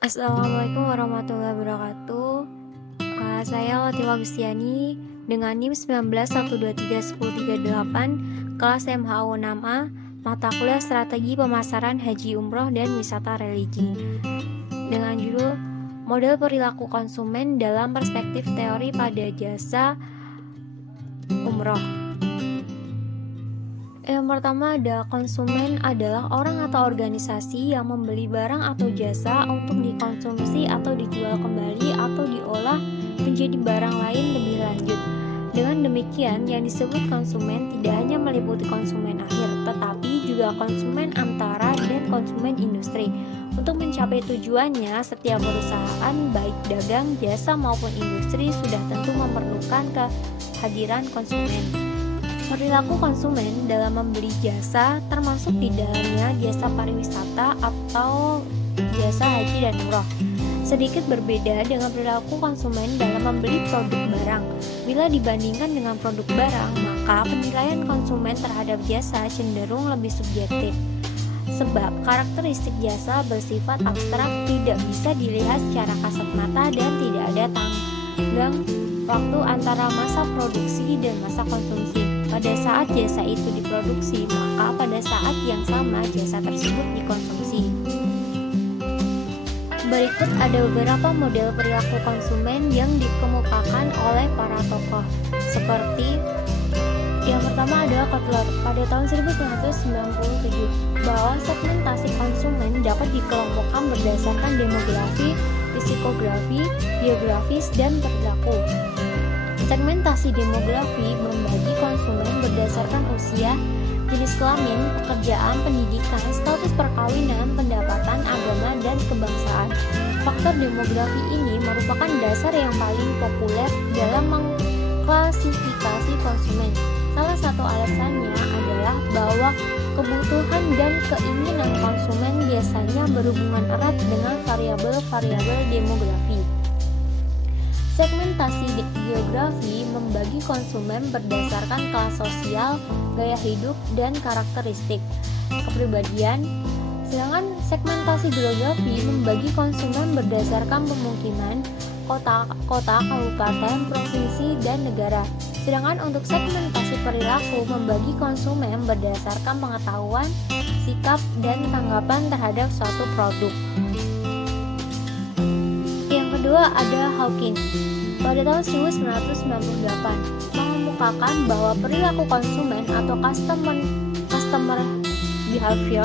Assalamualaikum warahmatullahi wabarakatuh. Saya Latifah Gustiani dengan NIM 19123138 kelas MHU 6A, mata kuliah Strategi Pemasaran Haji Umroh dan Wisata Religi, dengan judul Model Perilaku Konsumen dalam Perspektif Teori pada Jasa Umroh. Yang pertama ada konsumen adalah orang atau organisasi yang membeli barang atau jasa untuk dikonsumsi atau dijual kembali atau diolah menjadi barang lain lebih lanjut. Dengan demikian, yang disebut konsumen tidak hanya meliputi konsumen akhir, tetapi juga konsumen antara dan konsumen industri. Untuk mencapai tujuannya, setiap perusahaan baik dagang, jasa maupun industri sudah tentu memerlukan kehadiran konsumen. Perilaku konsumen dalam membeli jasa termasuk di dalamnya jasa pariwisata atau jasa haji dan umroh. Sedikit berbeda dengan perilaku konsumen dalam membeli produk barang. Bila dibandingkan dengan produk barang, maka penilaian konsumen terhadap jasa cenderung lebih subjektif. Sebab karakteristik jasa bersifat abstrak, tidak bisa dilihat secara kasat mata dan tidak ada tanggang waktu antara masa produksi dan masa konsumsi. Pada saat jasa itu diproduksi, maka pada saat yang sama jasa tersebut dikonsumsi. Berikut ada beberapa model perilaku konsumen yang dikemukakan oleh para tokoh, seperti yang pertama adalah Kotler pada tahun 1997, bahwa segmentasi konsumen dapat dikelompokkan berdasarkan demografi, psikografi, geografis, dan perilaku. Segmentasi demografi membagi konsumen berdasarkan usia, jenis kelamin, pekerjaan, pendidikan, status perkawinan, pendapatan, agama, dan kebangsaan. Faktor demografi ini merupakan dasar yang paling populer dalam mengklasifikasi konsumen. Salah satu alasannya adalah bahwa kebutuhan dan keinginan konsumen biasanya berhubungan erat dengan variabel-variabel demografi. Segmentasi geografi membagi konsumen berdasarkan kelas sosial, gaya hidup, dan karakteristik kepribadian, sedangkan segmentasi geografi membagi konsumen berdasarkan pemukiman, kota, kabupaten, provinsi, dan negara. Sedangkan untuk segmentasi perilaku membagi konsumen berdasarkan pengetahuan, sikap, dan tanggapan terhadap suatu produk. Yang kedua ada Hawkins pada tahun 1998 mengemukakan bahwa perilaku konsumen atau customer behavior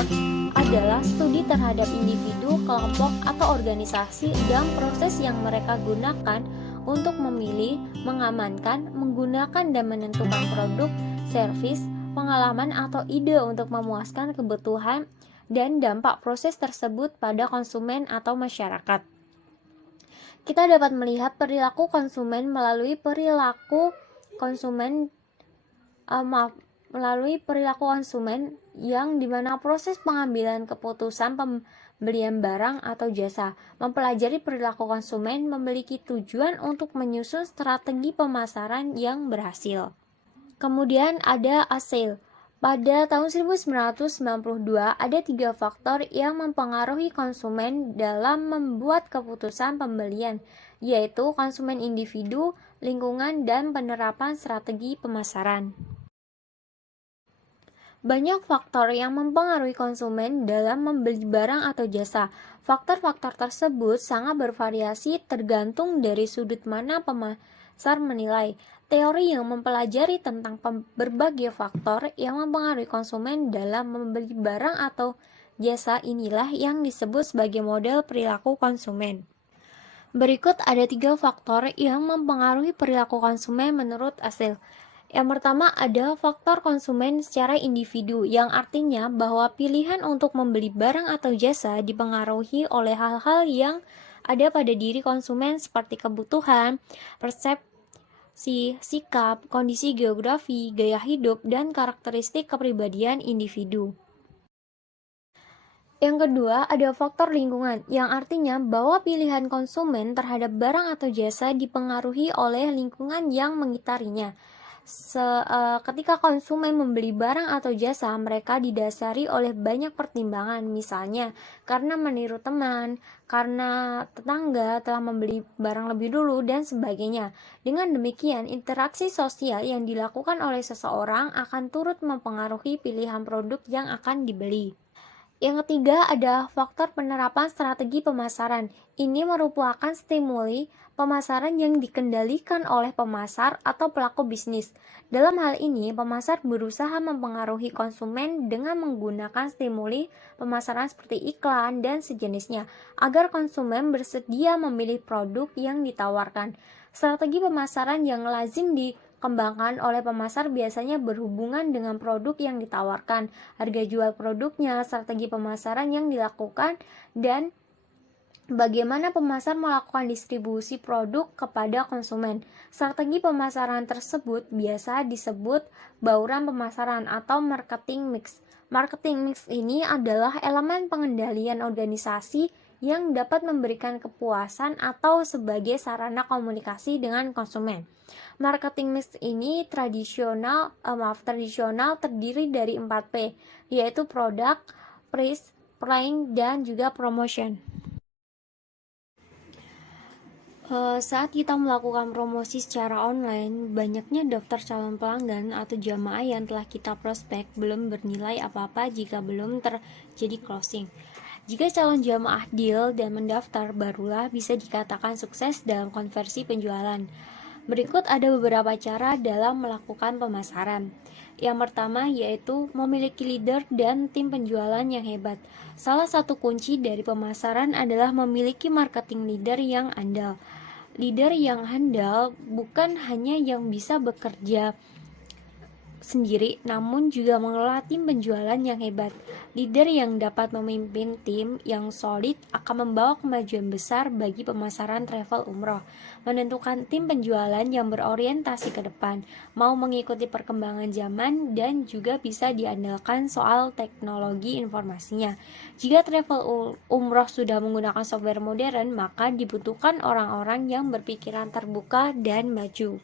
adalah studi terhadap individu, kelompok, atau organisasi dan proses yang mereka gunakan untuk memilih, mengamankan, menggunakan dan menentukan produk, servis, pengalaman atau ide untuk memuaskan kebutuhan dan dampak proses tersebut pada konsumen atau masyarakat. Kita dapat melihat perilaku konsumen melalui perilaku konsumen yang dimana proses pengambilan keputusan pembelian barang atau jasa. Mempelajari perilaku konsumen memiliki tujuan untuk menyusun strategi pemasaran yang berhasil. Kemudian ada Asale. Pada tahun 1992, ada 3 faktor yang mempengaruhi konsumen dalam membuat keputusan pembelian, yaitu konsumen individu, lingkungan, dan penerapan strategi pemasaran. Banyak faktor yang mempengaruhi konsumen dalam membeli barang atau jasa. Faktor-faktor tersebut sangat bervariasi tergantung dari sudut mana pemasar menilai. Teori yang mempelajari tentang berbagai faktor yang mempengaruhi konsumen dalam membeli barang atau jasa inilah yang disebut sebagai model perilaku konsumen. Berikut ada 3 faktor yang mempengaruhi perilaku konsumen menurut Asale. Yang pertama ada faktor konsumen secara individu, yang artinya bahwa pilihan untuk membeli barang atau jasa dipengaruhi oleh hal-hal yang ada pada diri konsumen seperti kebutuhan, persepsi, sikap, kondisi geografi, gaya hidup, dan karakteristik kepribadian individu. Yang kedua, ada faktor lingkungan, yang artinya bahwa pilihan konsumen terhadap barang atau jasa dipengaruhi oleh lingkungan yang mengitarinya. Ketika konsumen membeli barang atau jasa, mereka didasari oleh banyak pertimbangan, misalnya karena meniru teman, karena tetangga telah membeli barang lebih dulu, dan sebagainya. Dengan demikian, interaksi sosial yang dilakukan oleh seseorang akan turut mempengaruhi pilihan produk yang akan dibeli. Yang ketiga ada faktor penerapan strategi pemasaran. Ini merupakan stimuli pemasaran yang dikendalikan oleh pemasar atau pelaku bisnis. Dalam hal ini, pemasar berusaha mempengaruhi konsumen dengan menggunakan stimuli pemasaran seperti iklan dan sejenisnya, agar konsumen bersedia memilih produk yang ditawarkan. Strategi pemasaran yang lazim dikembangkan oleh pemasar biasanya berhubungan dengan produk yang ditawarkan, harga jual produknya, strategi pemasaran yang dilakukan, dan bagaimana pemasar melakukan distribusi produk kepada konsumen. Strategi pemasaran tersebut biasa disebut bauran pemasaran atau marketing mix. Marketing mix ini adalah elemen pengendalian organisasi yang dapat memberikan kepuasan atau sebagai sarana komunikasi dengan konsumen. Marketing mix ini tradisional terdiri dari 4P, yaitu product, price, pricing, dan juga promotion. Saat kita melakukan promosi secara online, banyaknya daftar calon pelanggan atau jamaah yang telah kita prospek belum bernilai apa-apa jika belum terjadi closing. Jika calon jamaah deal dan mendaftar, barulah bisa dikatakan sukses dalam konversi penjualan. Berikut ada beberapa cara dalam melakukan pemasaran. Yang pertama yaitu memiliki leader dan tim penjualan yang hebat. Salah satu kunci dari pemasaran adalah memiliki marketing leader yang andal. Leader yang handal bukan hanya yang bisa bekerja sendiri, namun juga mengelola tim penjualan yang hebat. Leader yang dapat memimpin tim yang solid akan membawa kemajuan besar bagi pemasaran travel umroh. Menentukan tim penjualan yang berorientasi ke depan, mau mengikuti perkembangan zaman, dan juga bisa diandalkan soal teknologi informasinya. Jika travel umroh sudah menggunakan software modern, maka dibutuhkan orang-orang yang berpikiran terbuka dan maju.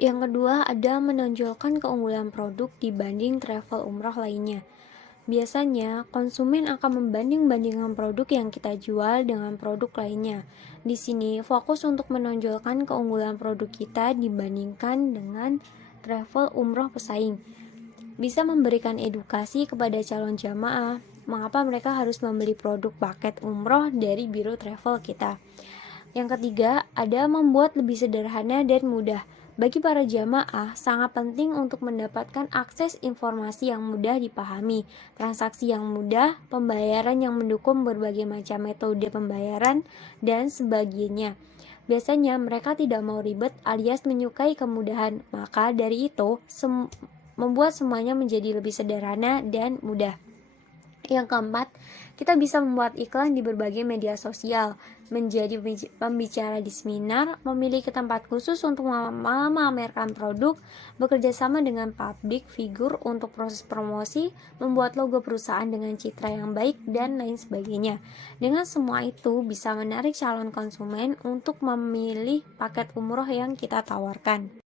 Yang kedua ada menonjolkan keunggulan produk dibanding travel umroh lainnya. Biasanya, konsumen akan membanding-bandingkan produk yang kita jual dengan produk lainnya. Di sini, fokus untuk menonjolkan keunggulan produk kita dibandingkan dengan travel umroh pesaing. Bisa memberikan edukasi kepada calon jamaah, mengapa mereka harus membeli produk paket umroh dari biro travel kita. Yang ketiga, ada membuat lebih sederhana dan mudah. Bagi para jamaah, sangat penting untuk mendapatkan akses informasi yang mudah dipahami, transaksi yang mudah, pembayaran yang mendukung berbagai macam metode pembayaran, dan sebagainya. Biasanya mereka tidak mau ribet alias menyukai kemudahan, maka dari itu membuat semuanya menjadi lebih sederhana dan mudah. Yang keempat, kita bisa membuat iklan di berbagai media sosial, menjadi pembicara di seminar, memiliki tempat khusus untuk memamerkan produk, bekerja sama dengan public figure untuk proses promosi, membuat logo perusahaan dengan citra yang baik, dan lain sebagainya. Dengan semua itu bisa menarik calon konsumen untuk memilih paket umroh yang kita tawarkan.